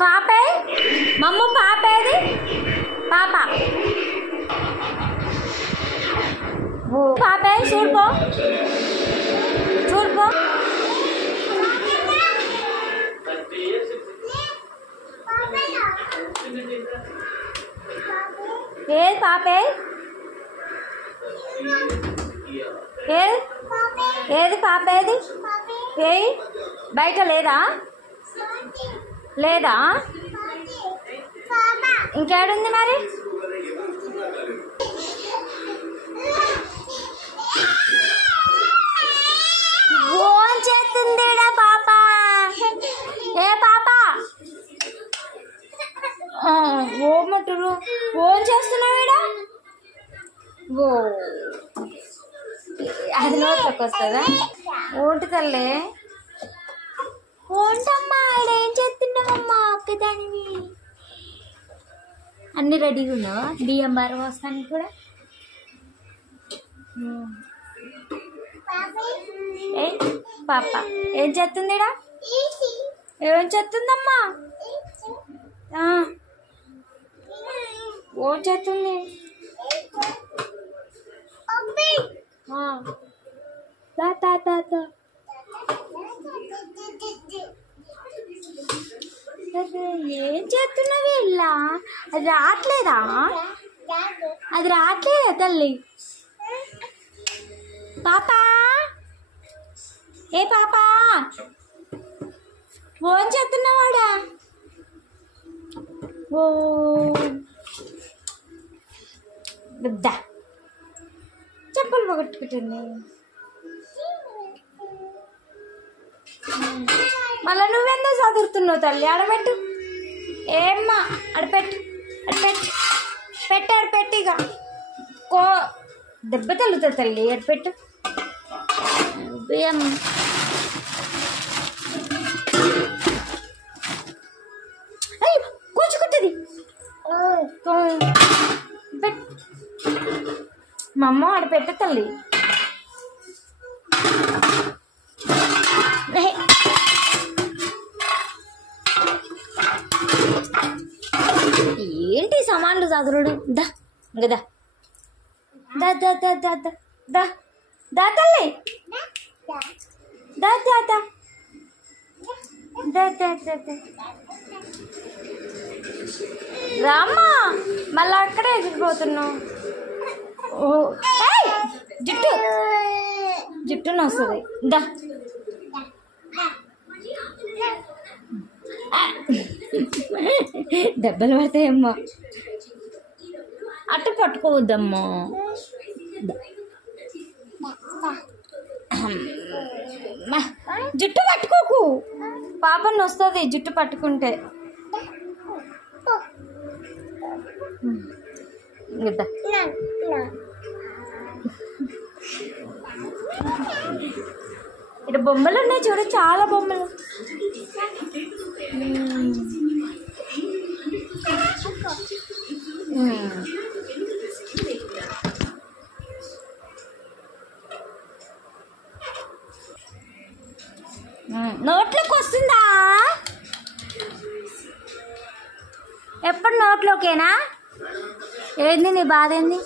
పాపే మమ్మ పాపేది పాప పాపే చూడుపో చూడుపో ఏది పాపే ఏది ఏది పాపేది ఏది బయట లేదా లేదా ఇంకేడుంది మరి ఫోన్ చేస్తుంది పాప ఏ పాప ఓమంటారు ఫోన్ చేస్తున్నావిడా ఓ అది నోట్లోకి వస్తుందా ఓంటి తల్లి ఓంటమ్మా ఏం చేస్తున్నావమ్మా ఒక్కదానివి అన్నీ రెడీగా ఉన్నావా బియ్యం బార వస్తానికి కూడా ఏ పాప ఏం చేస్తుందిడా ఏం చేస్తుందమ్మా ఓ చేస్తుంది ఏం చేస్తున్నావు ఇలా అది రావట్లేదా అది రావట్లేదా తల్లి పాపా ఏ పాపా ఫోన్ చేస్తున్నావాడా ఓ పెద్ద చెప్పులు పోగొట్టుకుంటుంది మళ్ళీ నువ్వెందుకు చదువుతున్నావు తల్లి ఆడబెట్టు ఏమ్మా ఆడపెట్టు ఆడపెట్టు పెట్టు ఆడపెట్టు ఇక కో దెబ్బ తల్లుతుంది తల్లి ఆడపెట్టు బియ్యం అయ్యో కూర్చుకుంటుంది పెట్టు మా అమ్మ ఆడపెట్ట తల్లి ఏంటి సామాన్లు చదురుడు దా ఇంకదా దా దా దా దా దా దా దా తల్లి దా దా దా దా దా దా దా రామ్మా మళ్ళీ అక్కడే ఎగిరిపోతున్నావు ఓ జుట్టు జుట్టున వస్తుంది దా దెబ్బలు పడతాయమ్మా అట్ట పట్టుకోవద్దమ్మా జుట్టు పట్టుకోకు పాపని వస్తుంది జుట్టు పట్టుకుంటే ఇక్కడ బొమ్మలు ఉన్నాయి చూడు చాలా బొమ్మలు నోట్లోకి వస్తుందా ఎప్పుడు నోట్లోకేనా ఏంది నీ బాధ ఏంది